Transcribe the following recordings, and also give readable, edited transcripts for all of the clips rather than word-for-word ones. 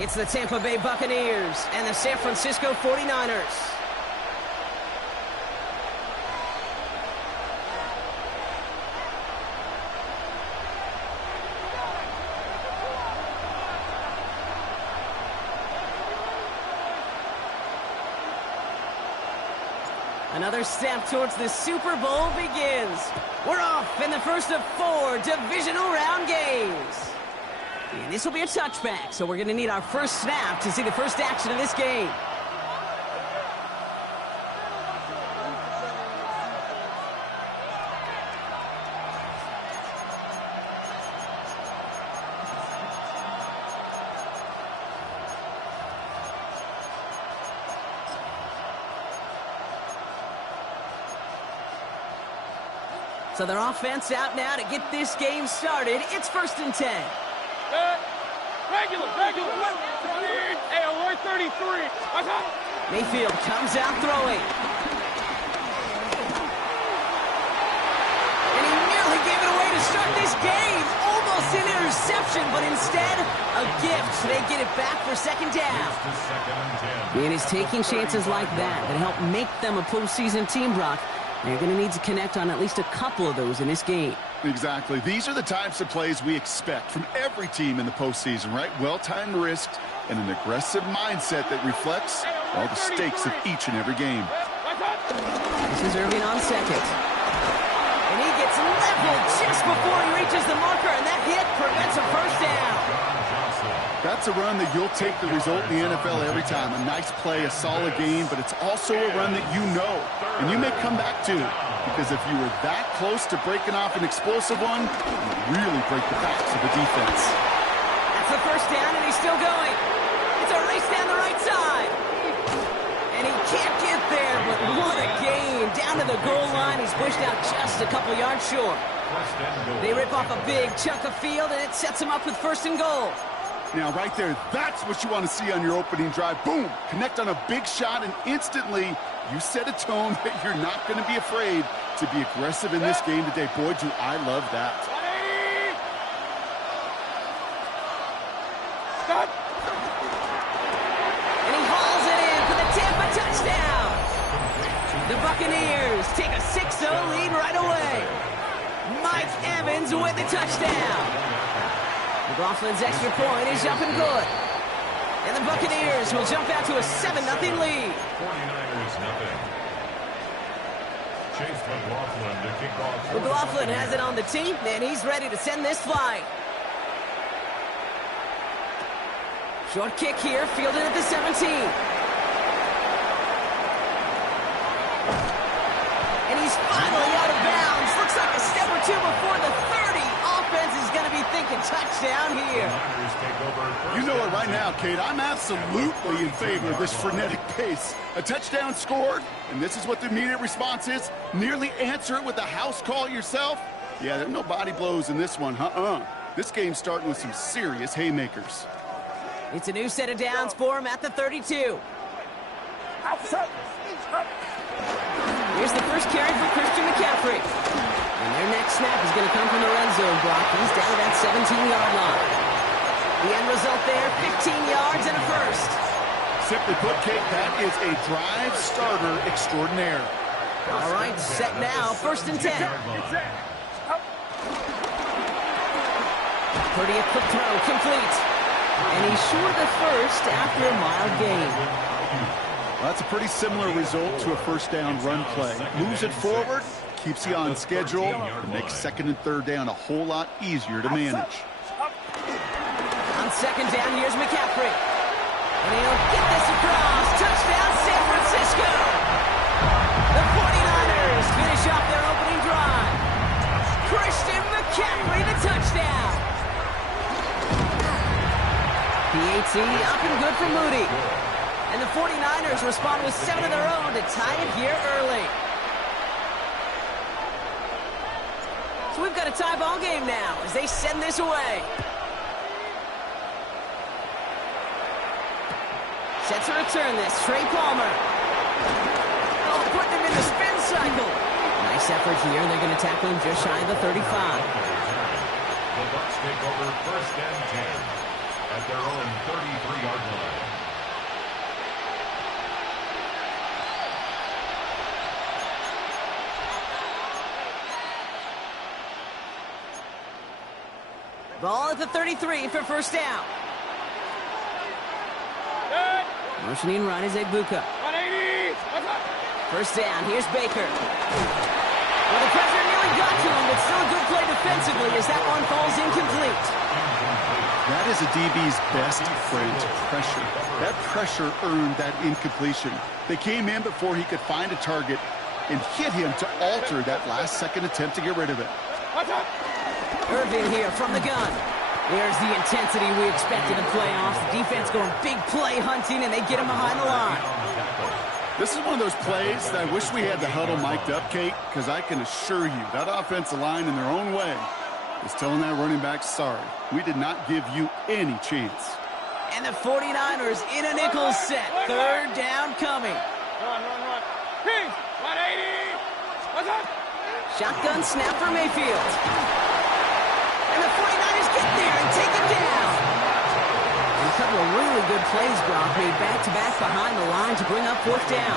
It's the Tampa Bay Buccaneers and the San Francisco 49ers. Another step towards the Super Bowl begins. We're off in the first of 4 divisional round games. And this will be a touchback, so we're going to need our first snap to see the first action of this game. So their offense out now to get this game started. It's 1st and 10. Regular. Hey, alert 33. Mayfield comes out throwing. And he nearly gave it away to start this game. Almost an interception, but instead, a gift. They get it back for 2nd down. And it's taking chances like that help make them a postseason team, Brock. You're going to need to connect on at least a couple of those in this game. Exactly. These are the types of plays we expect from every team in the postseason, right? Well-timed risks and an aggressive mindset that reflects all the stakes of each and every game. This is Irving on second. And he gets leveled just before he reaches the marker, and that hit prevents a first down. That's a run that you'll take the result in the NFL every time. A nice play, a solid game, but it's also a run that you know, and you may come back to. Because if you were that close to breaking off an explosive one, you really break the backs of the defense. That's the first down, and he's still going. It's a race down the right side. And he can't get there, but what a game. Down to the goal line, he's pushed out just a couple yards short. They rip off a big chunk of field, and it sets him up with 1st and goal. Now, right there, that's what you want to see on your opening drive. Boom! Connect on a big shot, and instantly you set a tone that you're not going to be afraid to be aggressive in this game today. Boy, do I love that. Stop! And he hauls it in for the Tampa touchdown. The Buccaneers take a 6-0 lead right away. Mike Evans with the touchdown. McLaughlin's extra point is up and good. And the Buccaneers will jump out to a 7-0 lead. 49ers nothing. Chase McLaughlin to kick off. McLaughlin has it on the tee, and he's ready to send this flight. Short kick here, fielded at the 17. And he's finally out of bounds. Looks like a step or two before the 30. Offense is going to be thinking touchdown here. You know it right now, Kate. I'm absolutely in favor of this frenetic pace. A touchdown scored, and this is what the immediate response is. Nearly answer it with a house call yourself. Yeah, there's no body blows in this one. This game's starting with some serious haymakers. It's a new set of downs for him at the 32. Here's the first carry for Christian McCaffrey. And their next snap is going to come from the red zone, Brock. He's down to that 17-yard line. The end result there, 15 yards and a first. Simply put, Kate, that is a drive starter extraordinaire. All right, set now, 1st and 10. Pretty quick throw, complete. And he's short the first after a mild gain. Well, that's a pretty similar result to a first down run play. Moves it forward, keeps you on schedule, and makes 2nd and 3rd down a whole lot easier to manage. On 2nd down, here's McCaffrey. And he'll get this across. Touchdown, San Francisco. The 49ers finish off their opening drive. Christian McCaffrey, the touchdown. PAT up and good for Moody. And the 49ers respond with 7 of their own to tie it here early. So we've got a tie ball game now as they send this away. Set to return this, Trey Palmer. Oh, putting him in the spin cycle. Nice effort here. They're going to tackle him just shy of the 35. The Bucks take over 1st and 10. at their own 33-yard line. Ball at the 33 for first down. Motioning run is Buccs. 180. First down, here's Baker. Well, the pressure nearly got to him, but still a good play defensively as that one falls incomplete. That is a DB's best friend, pressure. That pressure earned that incompletion. They came in before he could find a target and hit him to alter that last-second attempt to get rid of it. Irvin here from the gun. There's the intensity we expected in playoffs. The defense going big play hunting, and they get him behind the line. This is one of those plays that I wish we had the huddle mic'd up, Kate, because I can assure you that offensive line in their own way is telling that running back, sorry, we did not give you any chance. And the 49ers in a nickel set. Third down coming. Run. Peace. 180. What's up? Shotgun snap for Mayfield. And the 49ers get there and take him down. And a couple of really good plays, Brock, made back-to-back behind the line to bring up fourth down.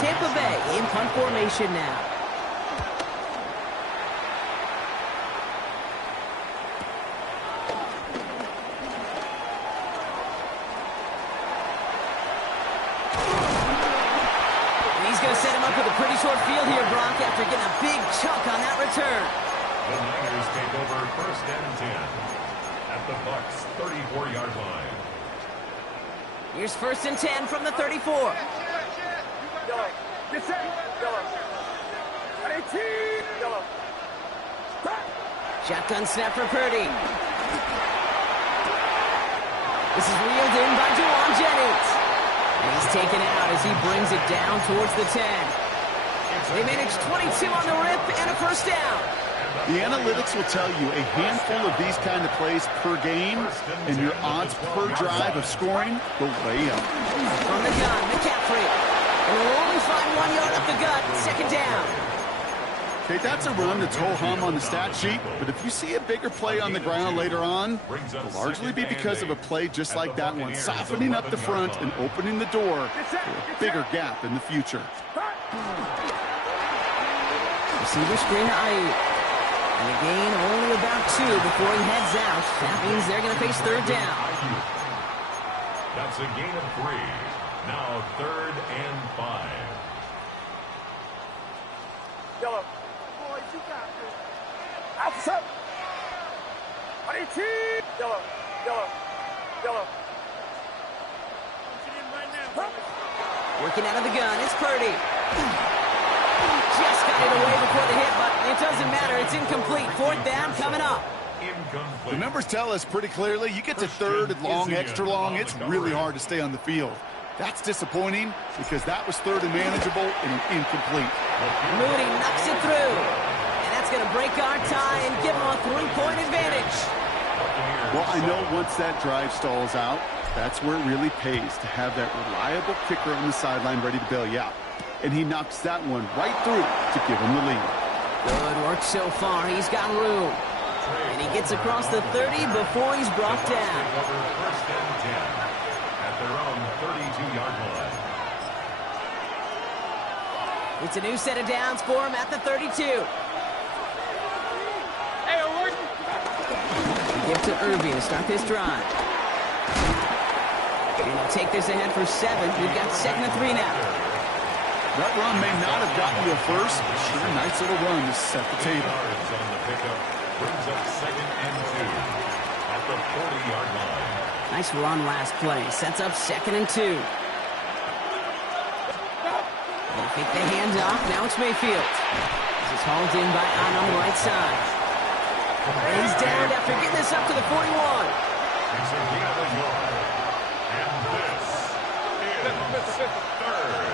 Tampa Bay in punt formation now. Set him up with a pretty short field here, Brock, after getting a big chunk on that return. The Niners take over first and 10 at the Bucks 34-yard line. Here's first and 10 from the 34. Shotgun snap for Purdy. This is reeled in by Juwan Jennings. He's taken out as he brings it down towards the 10. They managed 22 on the rip and a first down. The analytics will tell you a handful of these kind of plays per game, and your odds per drive of scoring go way up. From the gun, McCaffrey. And we'll only find 1 yard up the gut, second down. Okay, that's a run that's ho-hum on the stat sheet, but if you see a bigger play on the ground later on, it'll largely be because of a play just like that one, softening up the front and opening the door for a bigger gap in the future. Receiver screen to Ayuk. And a gain only about 2 before he heads out. That means they're going to face third down. That's a gain of 3. Now 3rd and 5. Yellow. Boys, you got this. Outside. 118. Yellow. Working out of the gun, it's Purdy. Just got it away before the hit, but it doesn't matter. It's incomplete. Fourth down coming up. The numbers tell us pretty clearly, you get to third and long, extra long, it's really hard to stay on the field. That's disappointing because that was third and manageable and incomplete. Moody knocks it through. And that's going to break our tie and give him a 3-point advantage. Well, I know once that drive stalls out, that's where it really pays to have that reliable kicker on the sideline ready to bail you out. And he knocks that one right through to give him the lead. Good work so far. He's got room. And he gets across the 30 before he's brought down. First and 10 at their own 32-yard line. It's a new set of downs for him at the 32. Hey, alert. Give to Irving to start this drive. And he'll take this ahead for 7. We've got 2nd and 3 now. That run may not have gotten you a first, but sure, nice little run to set the table. Yards on the pickup brings up 2nd and 2 at the 40-yard line. Nice run last play. Sets up 2nd and 2. They kick the hand off. Now it's Mayfield. This is hauled in by Ahn on the right side. And he's down after getting this up to the 41. It's a gain of 1 yard. And this is 3rd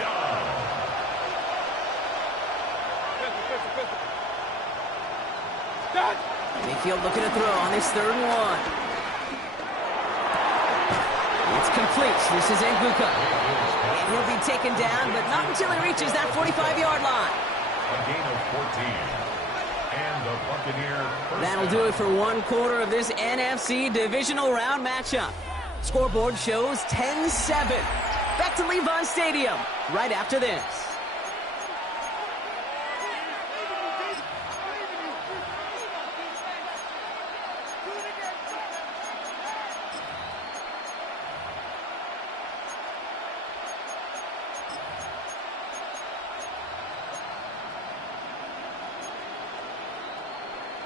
down. Mayfield looking to throw on this 3rd and 1. It's complete. This is Buccs. And he'll be taken down, but not until he reaches that 45-yard line. A gain of 14. And the Buccaneer first That'll down. do it for one quarter of this NFC divisional round matchup. Scoreboard shows 10-7. Back to Levi Stadium right after this.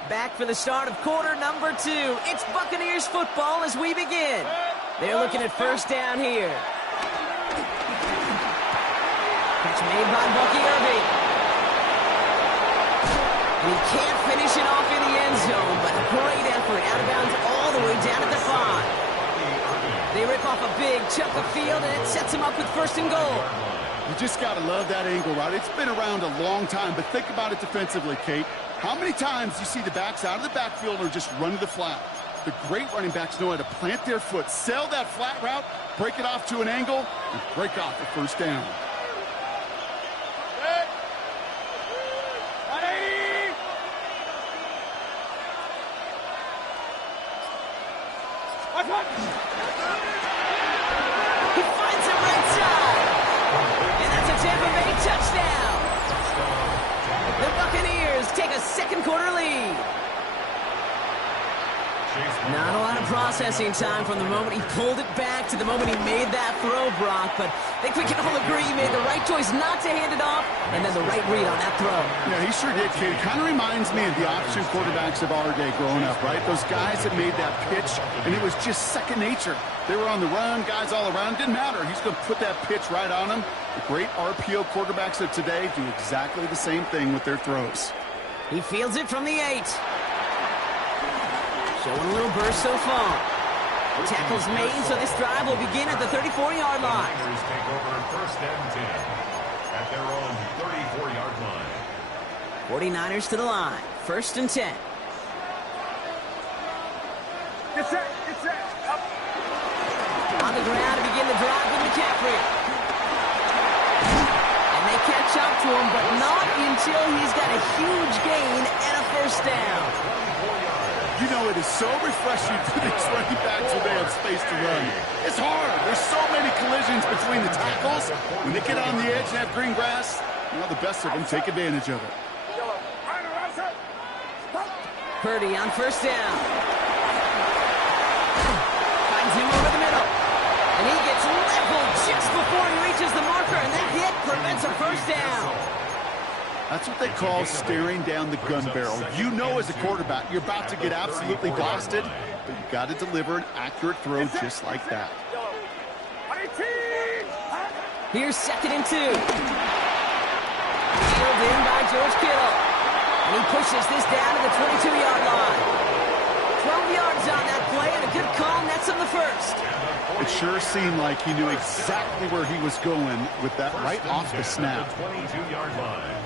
Back for the start of quarter number 2. It's Buccaneers football as we begin. They're looking at first down here. Catch made by Bucky Irving. And he can't finish it off in the end zone, but a great effort. Out of bounds all the way down at the 5. They rip off a big chunk of field, and it sets him up with first and goal. You just got to love that angle route. It's been around a long time, but think about it defensively, Kate. How many times do you see the backs out of the backfield or just run to the flat? The great running backs know how to plant their foot, sell that flat route, break it off to an angle, and break off the first down. He finds him right side. And that's a Tampa Bay touchdown. The Buccaneers take a second quarter lead. Not a lot of processing time from the moment he pulled it back to the moment he made that throw, Brock. But I think we can all agree he made the right choice not to hand it off, and then the right read on that throw. Yeah, he sure did, Kate. It kind of reminds me of the option quarterbacks of our day growing up, right? Those guys that made that pitch, and it was just second nature. They were on the run, guys all around. Didn't matter. He's going to put that pitch right on them. The great RPO quarterbacks of today do exactly the same thing with their throws. He fields it from the 8. Showing a little burst so far. The tackle's made, so this drive will begin at the 34-yard line. Niners take over first and 10 at their own 34-yard line. 49ers to the line. First and 10. Get set, up. On the ground to begin the drive with McCaffrey. And they catch up to him, but not until he's got a huge gain and a first down. You know, it is so refreshing for these running backs when they have space to run. It's hard. There's so many collisions between the tackles. When they get on the edge and have green grass, you know, the best of them take advantage of it. Purdy on first down. Finds him over the middle. And he gets leveled just before he reaches the marker, and that hit prevents a first down. That's what they call staring down the gun barrel. You know as a quarterback, you're about to get absolutely blasted, but you got to deliver an accurate throw just like that. Here's second and 2. Field in by George Kittle. And he pushes this down to the 22-yard line. 12 yards on that play, and a good call nets him the first. It sure seemed like he knew exactly where he was going with that right off the snap. 22-yard line.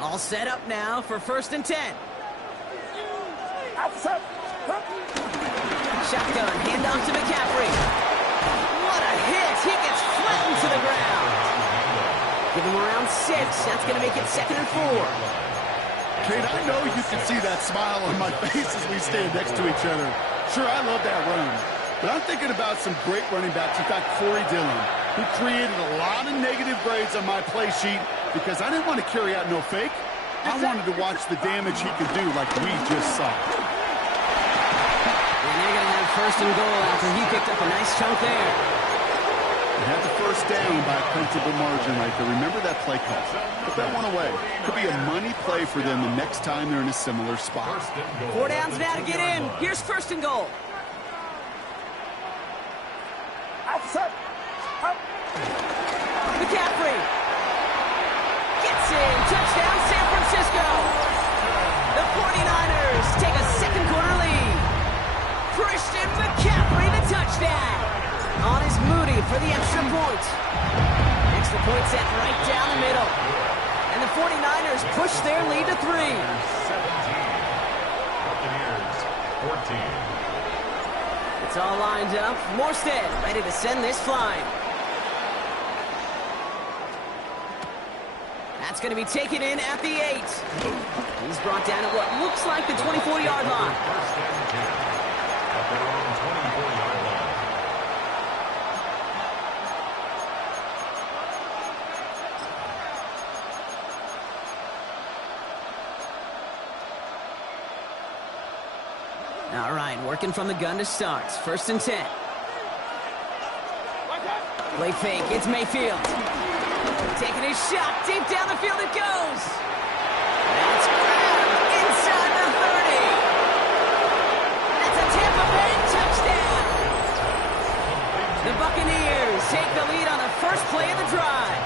All set up now for first and 10. Shotgun, handoff to McCaffrey. What a hit! He gets flattened to the ground. Give him around 6. That's going to make it second and 4. Kate, I know you can see that smile on my face as we stand next to each other. Sure, I love that run. But I'm thinking about some great running backs. In fact, Corey Dillon, who created a lot of negative grades on my play sheet because I didn't want to carry out no fake. I wanted to watch the damage he could do like we just saw. And they're going to have first and goal after he picked up a nice chunk there. They had the first down by a comfortable margin right there. Remember that play call. Put that one away. Could be a money play for them the next time they're in a similar spot. 4 downs now to get in. Here's first and goal. McCaffrey gets in. Touchdown, San Francisco. The 49ers take a second quarter lead. Christian McCaffrey, the touchdown. On is Moody for the extra point. Extra point set right down the middle. And the 49ers push their lead to 3. 17. Buccaneers 14. It's all lined up. Morstead ready to send this flying. That's going to be taken in at the 8. He's brought down at what looks like the 24-yard line. First and 10 at their own 24-yard line. All right, working from the gun to start. First and 10. Play fake. It's Mayfield. Taking his shot. Deep down the field it goes. That's grabbed inside the 30. That's a Tampa Bay touchdown. The Buccaneers take the lead on the first play of the drive.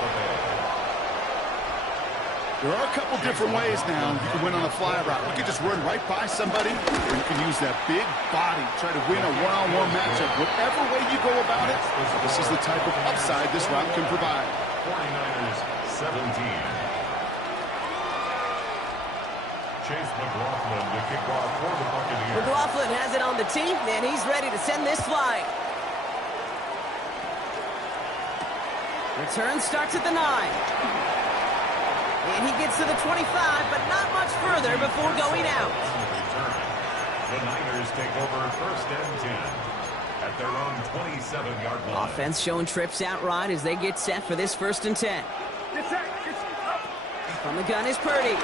There are a couple different ways now you can win on a fly route. You can just run right by somebody, or you can use that big body, try to win a one-on-one matchup. Whatever way you go about it, this is the type of upside this route can provide. 49ers 17. Chase McLaughlin to kick off for the Buccaneers. McLaughlin has it on the tee, and he's ready to send this flying. Return starts at the 9. And he gets to the 25, but not much further before going out. The Niners take over first and 10 at their own 27-yard line. Offense showing trips out right as they get set for this first and 10. From the gun is Purdy. On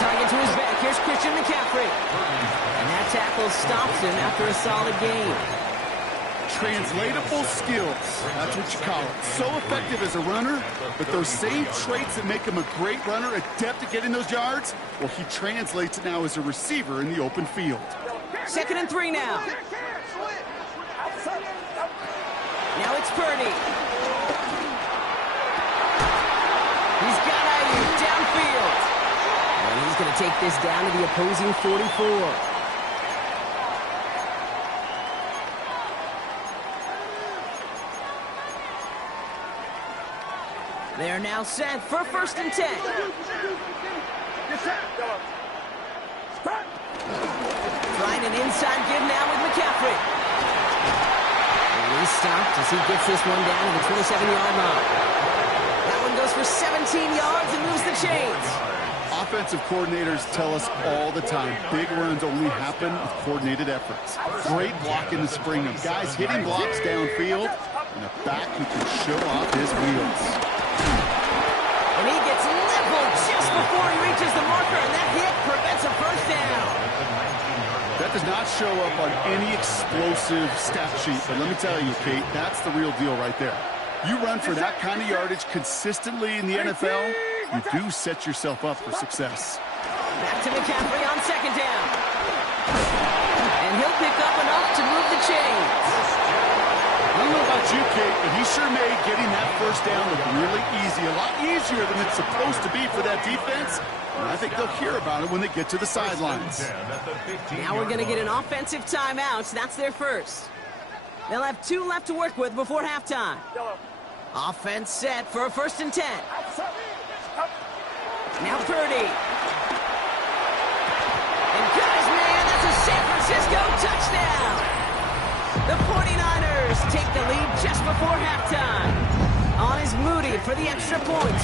target to his back. Here's Christian McCaffrey. And that tackle stops him after a solid game. Translatable skills. That's what you call it. So effective as a runner, but those same traits that make him a great runner, adept at getting those yards, well, he translates it now as a receiver in the open field. Second and 3 now. Now it's Purdy. He's got Ayuk downfield. And he's going to take this down to the opposing 44. They are now set for first and 10. Trying an inside give now with McCaffrey. And he's stopped as he gets this one down to the 27-yard line. That one goes for 17 yards and moves the chains. Offensive coordinators tell us all the time, big runs only happen with coordinated efforts. Great block in the spring of guys hitting blocks downfield, and a back who can show off his wheels. And he gets leveled just before he reaches the marker, and that hit prevents a first down. That does not show up on any explosive stat sheet, but let me tell you, Kate, that's the real deal right there. You run for that kind of yardage consistently in the NFL, you do set yourself up for success. Back to McCaffrey on second down. And he'll pick up enough to move the chains. I don't know about you, Kate, but he sure made getting that first down look really easy. A lot easier than it's supposed to be for that defense. And I think they'll hear about it when they get to the sidelines. Now we're going to get an offensive timeout. That's their first. They'll have 2 left to work with before halftime. Offense set for a first and 10. Now Purdy. And guys, man, that's a San Francisco touchdown. The 49ers take the lead just before halftime. On is Moody for the extra point.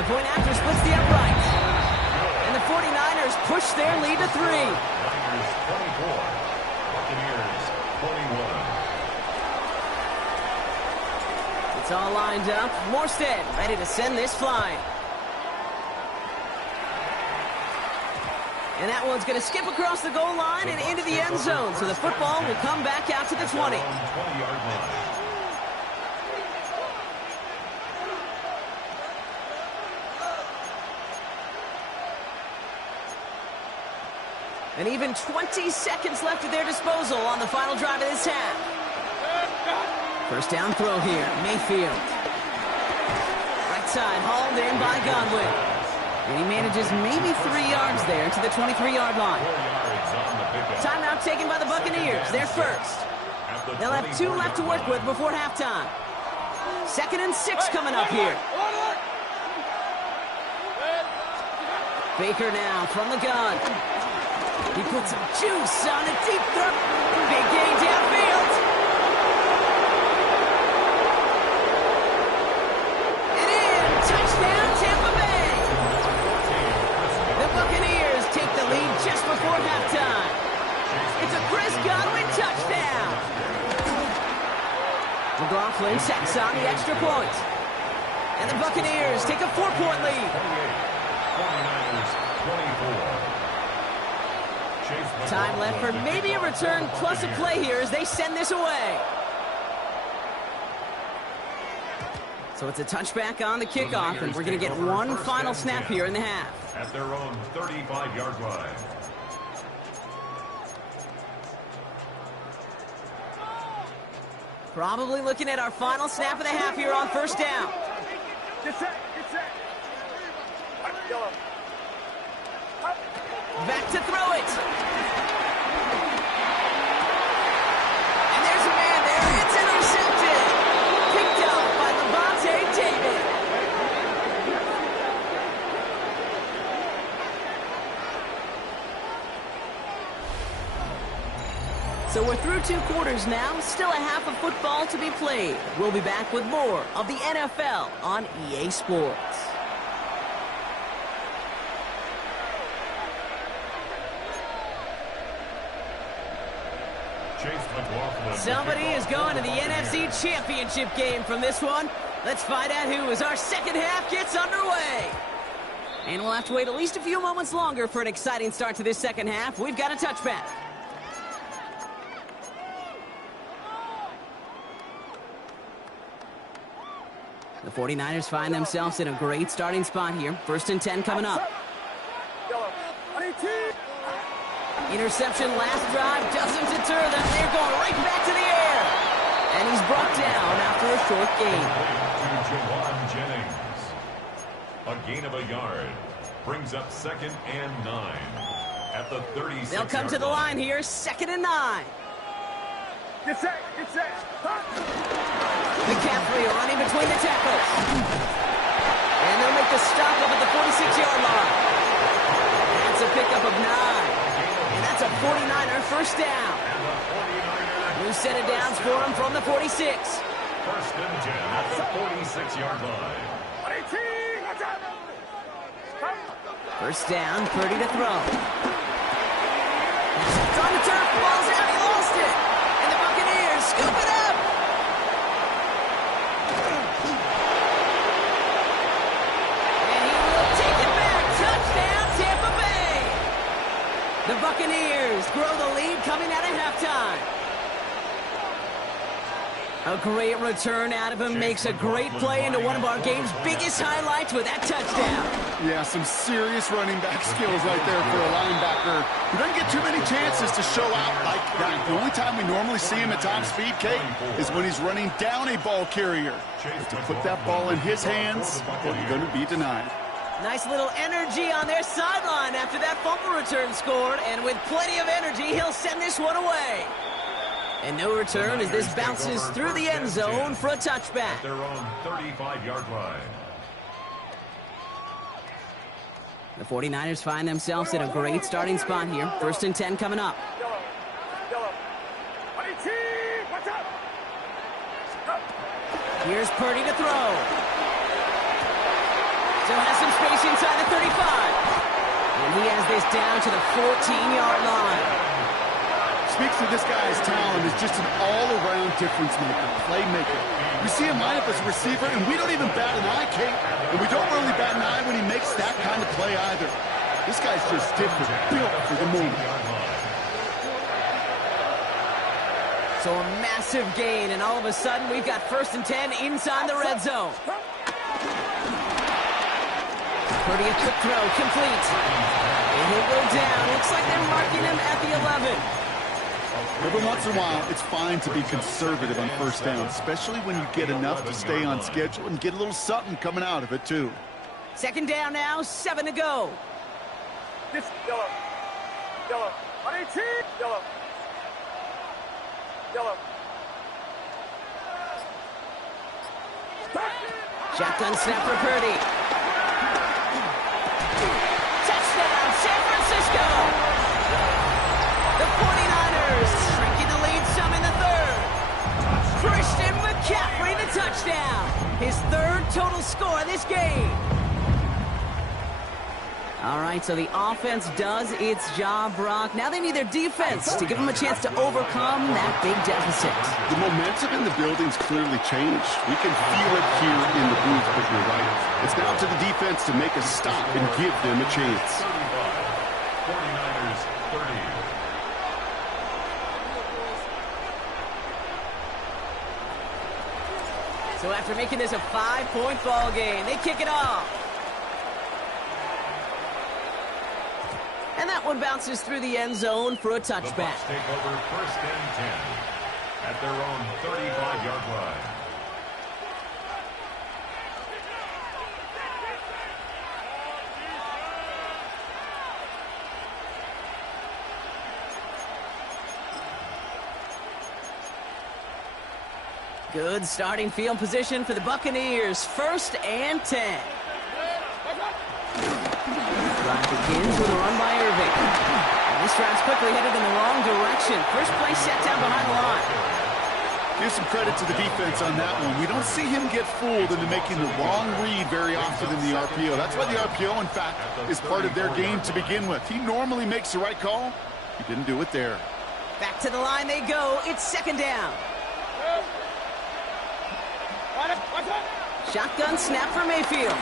The point after splits the upright. And the 49ers push their lead to 3. Niners 24, Buccaneers 21. It's all lined up. Morstead ready to send this flying. And that one's going to skip across the goal line and into the end zone. So the football will come back out to the 20. 20-yard line. And even 20 seconds left at their disposal on the final drive of this half. First down throw here, Mayfield. Right side, hauled in by Godwin. And he manages maybe 3 yards there to the 23-yard line. 4 yards on the pickup. Timeout taken by the Buccaneers. They're first. They'll have 2 left to work with before halftime. Second and 6 coming up here. Baker now from the gun. He puts some juice on a deep throw. Big gain downfield. It before halftime. It's a Chris Godwin touchdown. McLaughlin sacks on the extra point. And the Buccaneers take a 4-point lead. 24. Time left for maybe a return plus a play here as they send this away. So it's a touchback on the kickoff, and we're going to get one final snap here in the half. At their own 35-yard line. Probably looking at our final snap of the half here on first down. Get set, get set. Yellow. Back to throw it. And there's a man there. It's intercepted. Picked up by Levante David. So we're through 2 quarters now. Still a half of football to be played. We'll be back with more of the NFL on EA Sports. Somebody is going to the NFC Championship game from this one. Let's find out who as our second half gets underway. And we'll have to wait at least a few moments longer for an exciting start to this second half. We've got a touchback. The 49ers find themselves in a great starting spot here. 1st and 10 coming up. Interception last drive doesn't deter them. They're going right back to the air. And he's brought down after a short gain. To Jawan Jennings. A gain of a yard. Brings up 2nd and 9. At the 36-yard They'll come to the line here. 2nd and 9. Get set, get set. McCaffrey running between the tackles. And they'll make the stop up at the 46-yard line. That's a pickup of 9. And that's a 49er first down. New set of downs for him from the 46. 1st and 10 at the 46-yard line. First down, Purdy to throw. It's on the turf, ball's out, he lost it. And the Buccaneers scoop it up. And he will take it back. Touchdown, Tampa Bay. The Buccaneers grow the lead coming out of halftime. A great return out of him, makes a great play into one of our game's biggest highlights with that touchdown. Yeah, some serious running back skills right there for a linebacker who doesn't get too many chances to show out like that. The only time we normally see him at top speed, Kate, is when he's running down a ball carrier. But to put that ball in his hands, well, you're going to be denied. Nice little energy on their sideline after that fumble return scored, and with plenty of energy, he'll send this one away. And no return as this bounces through the end zone for a touchback. At their own 35-yard line. The 49ers find themselves in a great starting spot here. 1st and 10 coming up. Here's Purdy to throw. Still has some space inside the 35. And he has this down to the 14-yard line. Speaks to this guy's talent as just an all-around difference maker, playmaker. We see him line up as a receiver, and we don't even bat an eye, Kate. And we don't really bat an eye when he makes that kind of play either. This guy's just different, built for the moment. So a massive gain, and all of a sudden we've got 1st and 10 inside the red zone. Purdy, a quick throw, complete. And he'll go down. Looks like they're marking him at the 11. Every once in a while, it's fine to be conservative on 1st down, especially when you get enough to stay on schedule and get a little something coming out of it, too. 2nd down now, 7 to go. This yellow. Yellow. 18. Yellow. Yellow. Shotgun snap for Purdy. Touchdown, San Francisco. The 49ers shrinking the lead some in the 3rd. Christian McCaffrey the touchdown. His 3rd total score in this game. All right, so the offense does its job, Brock. Now they need their defense to give them a chance to overcome that big deficit. The momentum in the building's clearly changed. We can feel it here in the booth, but you're right. It's now to the defense to make a stop and give them a chance. 49ers 30. So after making this a 5-point ball game, they kick it off. And that one bounces through the end zone for a The touchback. Bucks take over first and 10 at their own 35-yard line. Good starting field position for the Buccaneers. First and 10. Drive begins with a run by Irving. And this drive's quickly headed in the wrong direction. First play set down behind the line. Give some credit to the defense on that one. We don't see him get fooled into making the wrong read very often in the RPO. That's why the RPO, in fact, is part of their game to begin with. He normally makes the right call. He didn't do it there. Back to the line they go. It's second down. Shotgun snap for Mayfield.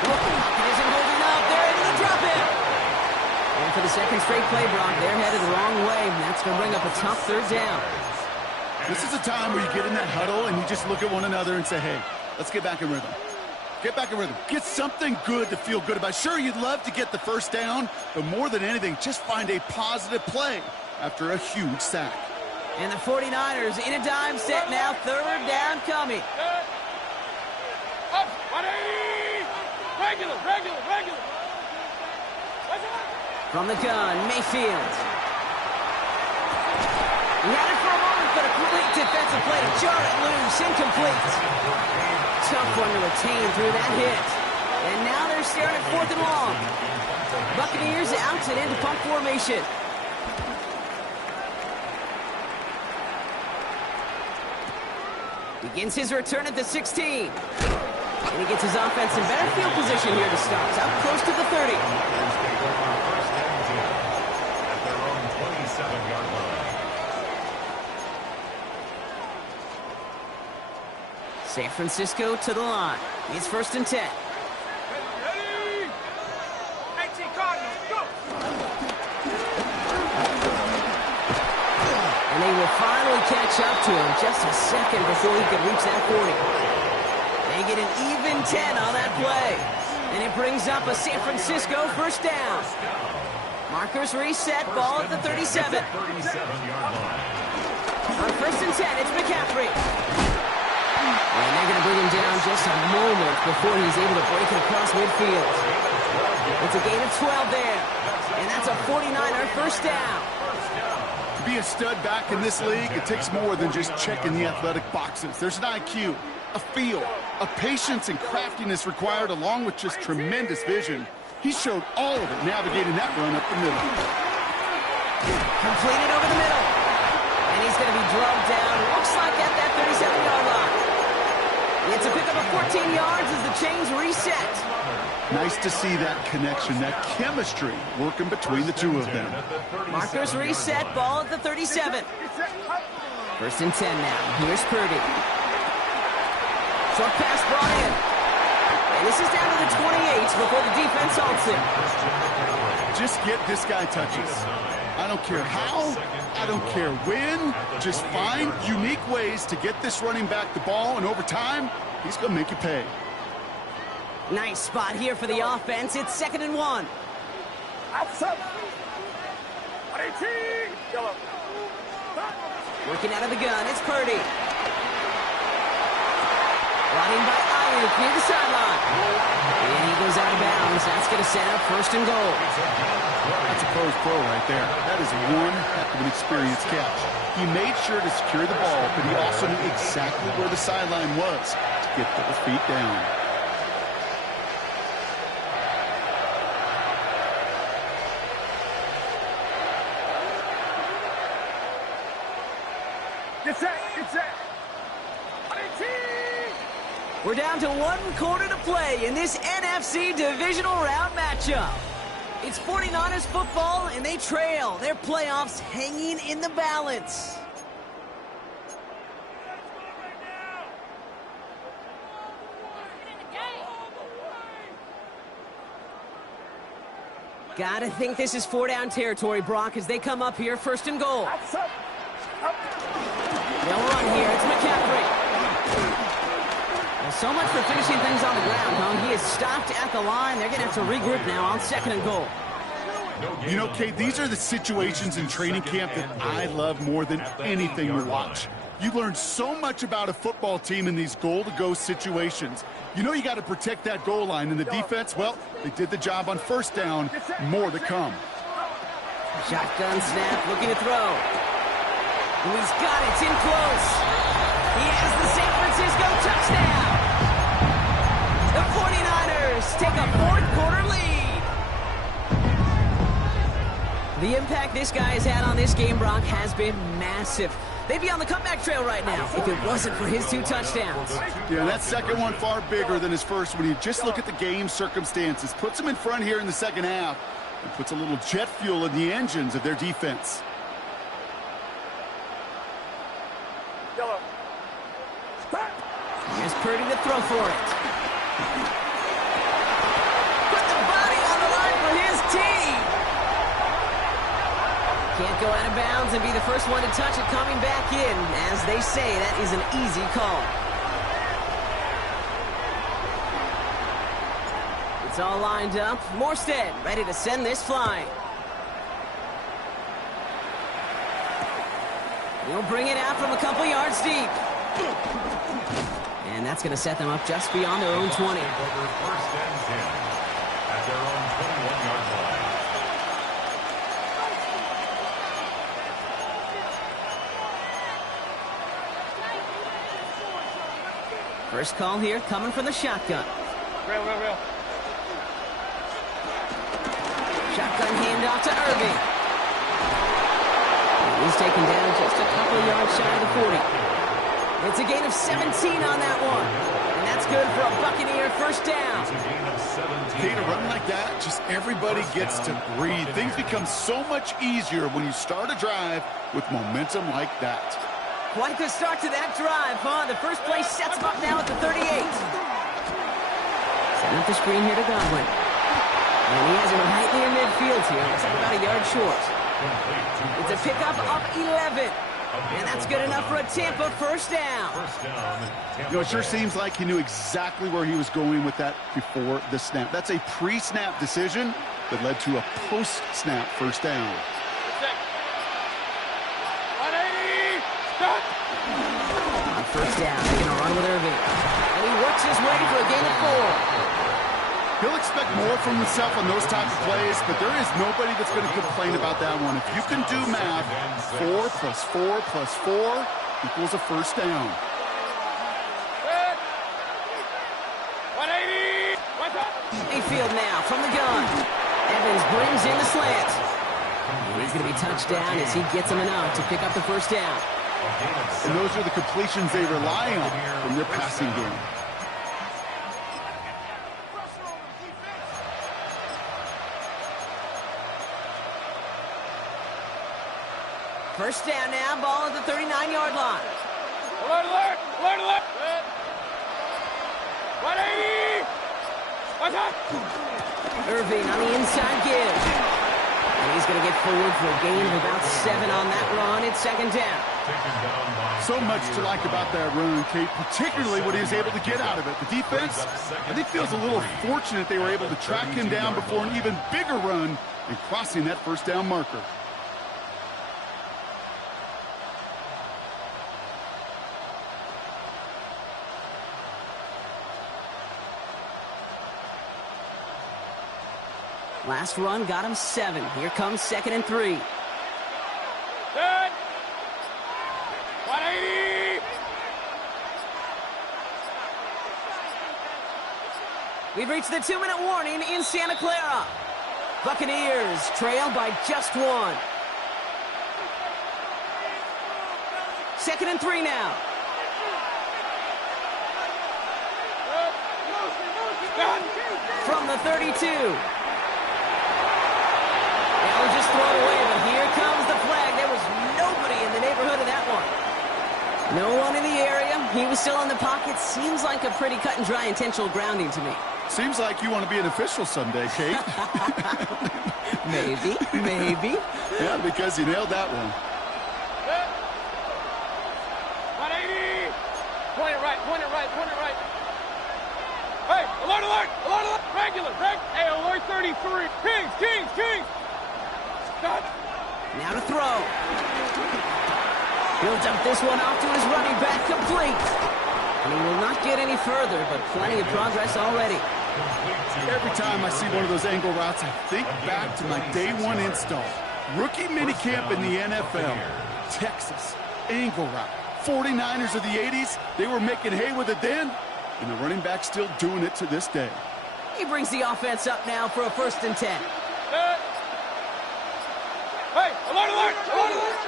Pocket isn't holding up. They're able to drop it. And for the second straight play, Brock, they're headed the wrong way. And that's going to bring up a tough third down. This is a time where you get in that huddle and you just look at one another and say, hey, let's get back in rhythm. Get back in rhythm. Get something good to feel good about. Sure, you'd love to get the first down, but more than anything, just find a positive play after a huge sack. And the 49ers in a dime set now. Third down coming. Regular. From the gun, Mayfield. He had it for a moment, but a complete defensive play to jar it loose. Incomplete. Tough one to retain through that hit. And now they're staring at 4th and long. Buccaneers out and into punt formation. Begins his return at the 16. And he gets his offense in better field position here to start. Out close to the 30. First and 10 at their own 27-yard line. San Francisco to the line. It's first and 10. Ready? 18 Cardinals, go! And they will finally catch up to him just a second before he could reach that 40. They get an even 10 on that play. And it brings up a San Francisco first down. Markers reset, ball at the 37. 37-yard line. On first and 10, it's McCaffrey. And they're going to bring him down just a moment before he's able to break it across midfield. It's a gain of 12 there. And that's a 49er first down. To be a stud back in this league, it takes more than just checking the athletic boxes. There's an IQ, a feel, a patience and craftiness required along with just tremendous vision. He showed all of it navigating that run up the middle. Completed over the middle. And he's going to be drugged down. Looks like at that 37-yard line. It's a pickup of 14 yards as the chains reset. Nice to see that connection, that chemistry working between the two of them. Markers reset, ball at the 37. First and 10 now. Here's Purdy. Short pass brought in. And this is down to the 28 before the defense halts him. Just get this guy touches. I don't care how, I don't care when. Just find unique ways to get this running back the ball, and over time, he's going to make you pay. Nice spot here for the offense. It's 2nd and 1. Outside. 18. Yellow. Working out of the gun, it's Purdy. Running by Ayuk near the sideline. And he goes out of bounds. That's going to set up 1st and goal. That's a pro's pro right there. That is one heck of an experienced catch. He made sure to secure the ball, but he also knew exactly where the sideline was to get those feet down. Get set. 18. We're down to 1 quarter to play in this NFC divisional round matchup. It's 49ers football, and they trail. Their playoffs hanging in the balance. Gotta think this is 4-down territory, Brock, as they come up here, 1st and goal. They'll run here. It's McCaffrey. Well, so much for finishing things on the ground, huh? He is stopped at the line. They're going to have to regroup now on 2nd and goal. You know, Kate, these are the situations in training camp that I love more than anything to watch. You learn so much about a football team in these goal-to-go situations. You know you got to protect that goal line, and the defense, well, they did the job on 1st down. More to come. Shotgun snap, looking to throw. And he's got it. It's in close. He has the San Francisco touchdown. The 49ers take a 4th quarter lead. The impact this guy has had on this game, Brock, has been massive. They'd be on the comeback trail right now if it wasn't for his 2 touchdowns. Yeah, that second one far bigger than his first when you just look at the game circumstances. Puts him in front here in the second half and puts a little jet fuel in the engines of their defense. Here's Purdy to throw for it. Put the body on the line for his team. Can't go out of bounds and be the first one to touch it coming back in. As they say, that is an easy call. It's all lined up. Morstead ready to send this flying. He'll bring it out from a couple yards deep. And that's going to set them up just beyond their own 20. 1st and 10 at their own 21-yard line. First call here coming from the shotgun. Real. Shotgun handoff to Irving. He's taken down just a couple of yards shy of the 40. It's a gain of 17 on that one. And that's good for a Buccaneer 1st down. It's a gain of 17. Kate, a run like that, just everybody gets to breathe. Things become so much easier when you start a drive with momentum like that. Quite the start to that drive, huh? The first play sets him up now at the 38. Setting up the screen here to Godwin. And he has it right near midfield here. Looks like about a yard short. It's a pickup of 11. And that's good enough for a Tampa 1st down. You know, it sure seems like he knew exactly where he was going with that before the snap. That's a pre-snap decision that led to a post-snap 1st down. On 1st down, they're going to run with Irving. And he works his way for a gain of 4. He'll expect more from himself on those types of plays, but there is nobody that's going to complain about that one. If you can do math, 4 plus 4 plus 4 equals a 1st down. 180! Mayfield now from the gun. Evans brings in the slant. And he's going to be touched down as he gets him enough to pick up the 1st down. And those are the completions they rely on from their passing game. First down now, ball at the 39-yard line. Alert! 180! What's up? Irving on the inside give. And he's going to get forward for a gain of about 7 on that run. It's 2nd down. So much to like about that run, Kate, particularly what he was able to get out of it. The defense, I think, feels a little fortunate they were able to track him down before an even bigger run and crossing that 1st down marker. Last run got him 7. Here comes 2nd and 3. Good! 180! We've reached the 2-minute warning in Santa Clara. Buccaneers trail by just 1. 2nd and 3 now. From the 32. That was just thrown away, but here comes the flag. There was nobody in the neighborhood of that one. No one in the area. He was still in the pocket. Seems like a pretty cut and dry intentional grounding to me. Seems like you want to be an official someday, Kate. Maybe, maybe. Yeah, because you nailed that one. 180! Point it right, point it right, point it right. Hey, alert, alert, alert, alert! Regular, hey, alert 33. Kings, Kings, Kings! Stop. Now to throw. He'll dump this one off to his running back, complete. And he will not get any further, but plenty of progress already. Every time I see one of those angle routes, I think back to my day one install. Rookie minicamp in the NFL. Texas, angle route. 49ers of the 80s, they were making hay with it then, and the running back's still doing it to this day. He brings the offense up now for a 1st and 10. Hey, alert, alert, alert, alert!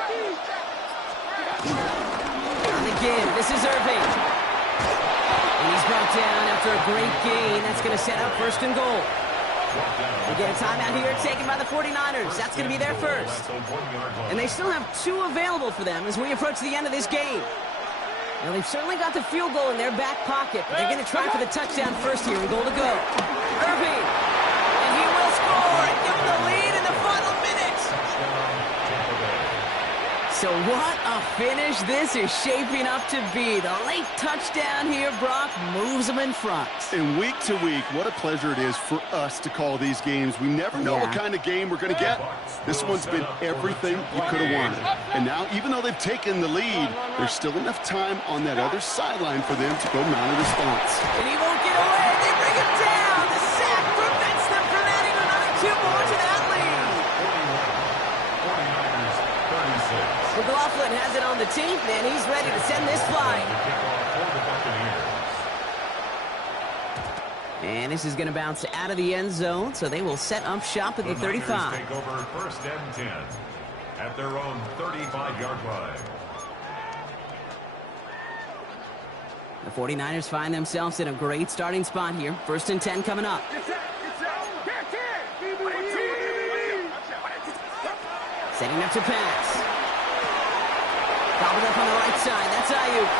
And again, this is Irving. And he's brought down after a great gain. That's going to set up 1st and goal. We get a timeout here taken by the 49ers. That's going to be their first. And they still have 2 available for them as we approach the end of this game. Now, they've certainly got the field goal in their back pocket, but they're going to try for the touchdown first here and goal to go. Irving. And he will score and give them the lead in the final minutes. So what a finish this is shaping up to be. The late touchdown here, Brock, moves them in front. And week to week, what a pleasure it is for us to call these games. We never know what kind of game we're going to get. This one's been everything you could have wanted. And now, even though they've taken the lead, there's still enough time on that other sideline for them to go mount a response. And he won't get away. They bring him down. The sack prevents them from adding another 2 more to that lead. 49ers 36. McLaughlin has it on the team, and he's ready to send this flying. And this is going to bounce out of the end zone, so they will set up shop at the 35. Take over 1st and 10 at their own 35-yard line. The 49ers find themselves in a great starting spot here. 1st and 10 coming up. Setting up to pass. Gobbled up on the right side. That's Ayuk.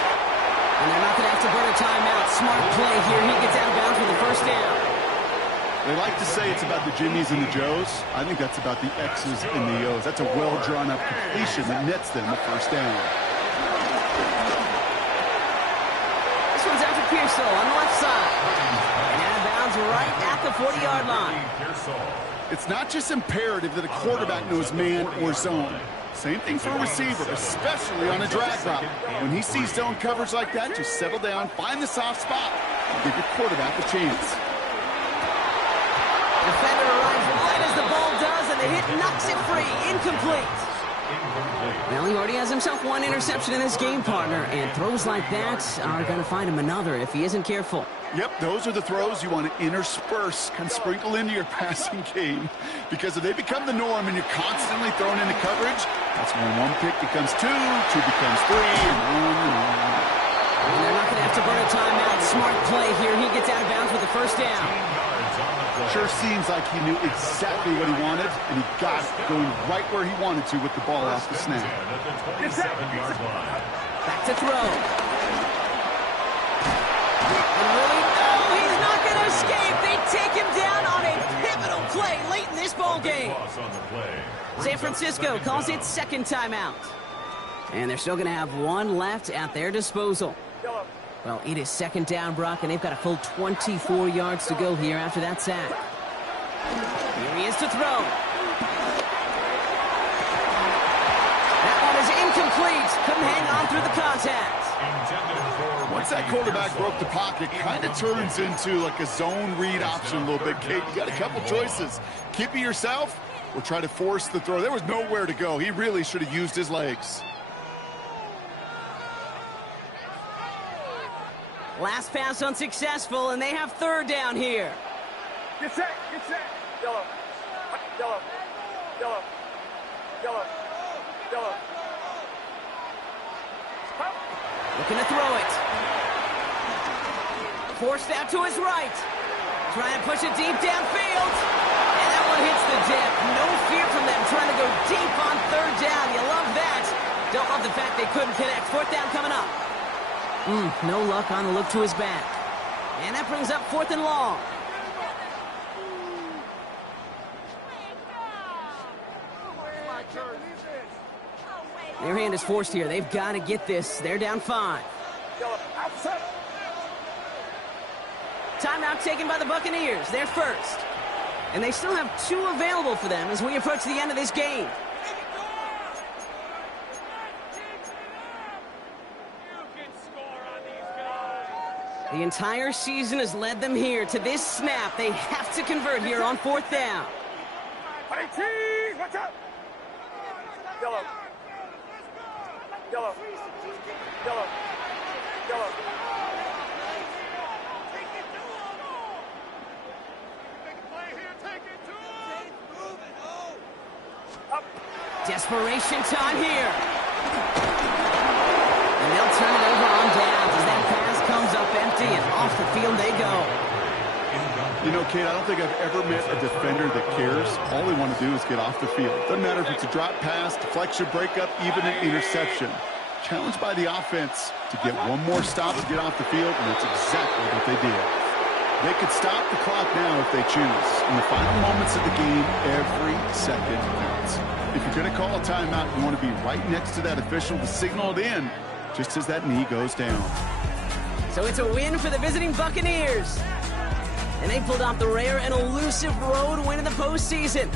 And they're not going to have to burn a timeout. Smart play here. He gets out of bounds with the 1st down. They like to say it's about the Jimmies and the Joes. I think that's about the X's and the O's. That's a well-drawn-up completion that nets them a 1st down. This one's out to Pearsall on the left side. And out of bounds right at the 40-yard line. It's not just imperative that a quarterback knows man or zone. Same thing for a receiver, especially on a drag route. When he sees zone coverage like that, just settle down, find the soft spot, and give your quarterback a chance. Defender arrives right as the ball does, and the hit knocks it free. Incomplete. Well, he already has himself 1 interception in this game, partner, and throws like that are going to find him another if he isn't careful. Yep, those are the throws you want to intersperse, kind of sprinkle into your passing game. Because if they become the norm and you're constantly thrown into coverage, that's when 1 pick becomes 2, 2 becomes 3, and 1. And they're not going to have to burn a timeout. Smart play here. He gets out of bounds with the 1st down. Sure seems like he knew exactly what he wanted, and he got it going right where he wanted to with the ball off the snap. Back to throw. And really, no, he's not going to escape. They take him down on a pivotal play late in this ball game. San Francisco calls it 2nd timeout. And they're still going to have 1 left at their disposal. Well, it is 2nd down, Brock, and they've got a full 24 yards to go here after that sack. Here he is to throw. That one is incomplete. Couldn't hang on through the contact. Once that quarterback broke the pocket, kind of turns into like a zone read option a little bit, Kate. You got a couple choices. Keep it yourself or try to force the throw. There was nowhere to go. He really should have used his legs. Last pass unsuccessful, and they have 3rd down here. Get set, get set. Yellow, yellow, yellow, yellow, yellow. Looking to throw it. Forced out to his right. Trying to push it deep downfield. And that one hits the dip. No fear from them trying to go deep on third down. You love that. Don't love the fact they couldn't connect. Fourth down coming up. No luck on the look to his back. And that brings up 4th and long. Their hand is forced here. They've got to get this. They're down 5. Timeout taken by the Buccaneers. They're first. And they still have 2 available for them as we approach the end of this game. The entire season has led them here to this snap. They have to convert here on 4th down. Watch out! Yellow. Yellow. Yellow. Yellow. Desperation time here. And they'll turn it over on downs as that pass comes up empty and off the field they go. You know, Kate, I don't think I've ever met a defender that cares. All they want to do is get off the field. Doesn't matter if it's a drop pass, deflection, breakup, even an interception. Challenged by the offense to get one more stop to get off the field, and that's exactly what they did. They could stop the clock now if they choose. In the final moments of the game, every second counts. If you're going to call a timeout, you want to be right next to that official to signal it in just as that knee goes down. So it's a win for the visiting Buccaneers. And they pulled off the rare and elusive road win in the postseason.